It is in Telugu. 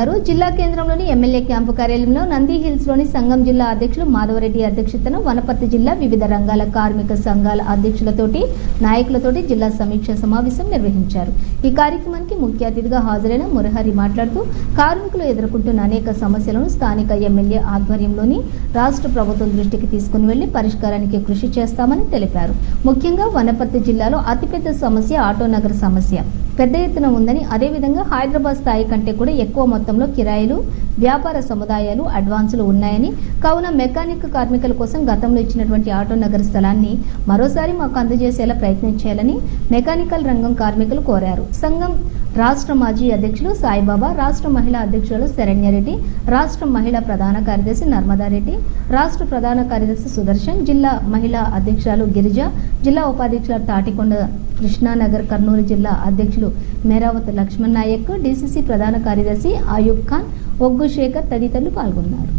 పాల్గొన్నారు జిల్లా కేంద్రంలోని ఎమ్మెల్యే క్యాంపు కార్యాలయంలో నంది హిల్స్లోని సంఘం జిల్లా అధ్యక్షులు మాధవరెడ్డి అధ్యక్షతన వనపర్తి జిల్లా వివిధ రంగాల కార్మిక సంఘాల అధ్యక్షులతోటి నాయకులతోటి జిల్లా సమీక్ష సమావేశం నిర్వహించారు. ఈ కార్యక్రమానికి ముఖ్య అతిథిగా హాజరైన మురహరి మాట్లాడుతూ కార్మికులు ఎదుర్కొంటున్న అనేక సమస్యలను స్థానిక ఎమ్మెల్యే ఆధ్వర్యంలోని రాష్ట్ర ప్రభుత్వం దృష్టికి తీసుకుని వెళ్ళి పరిష్కారానికి కృషి చేస్తామని తెలిపారు. ముఖ్యంగా వనపర్తి జిల్లాలో అతిపెద్ద సమస్య ఆటోనగర్ సమస్య. పెద్ద ఎత్తున ఉందని అదేవిధంగా హైదరాబాద్ స్థాయి కంటే కూడా ఎక్కువ మొత్తంలో కిరాయిలు వ్యాపార సముదాయాలు అడ్వాన్సులు ఉన్నాయని కావున మెకానిక్ కార్మికుల కోసం గతంలో ఇచ్చినటువంటి ఆటో నగర్ స్థలాన్ని మరోసారి మాకు అందజేసేలా ప్రయత్నం చేయాలని మెకానికల్ రంగం కార్మికులు కోరారు. సంఘం రాష్ట్ర మాజీ అధ్యక్షులు సాయిబాబా రాష్ట్ర మహిళా అధ్యక్షులు శరణ్యారెడ్డి రాష్ట్ర మహిళా ప్రధాన కార్యదర్శి నర్మదారెడ్డి రాష్ట్ర ప్రధాన కార్యదర్శి సుదర్శన్ జిల్లా మహిళా అధ్యక్షురాలు గిరిజ జిల్లా ఉపాధ్యక్షులు తాటికొండ కృష్ణానగర్ కర్నూలు జిల్లా అధ్యక్షులు మేరావత్ లక్ష్మణ్ నాయక్ డీసీసీ ప్రధాన కార్యదర్శి ఆయూబ్ ఖాన్ ఒగ్గు శేఖర్ తదితరులు పాల్గొన్నారు.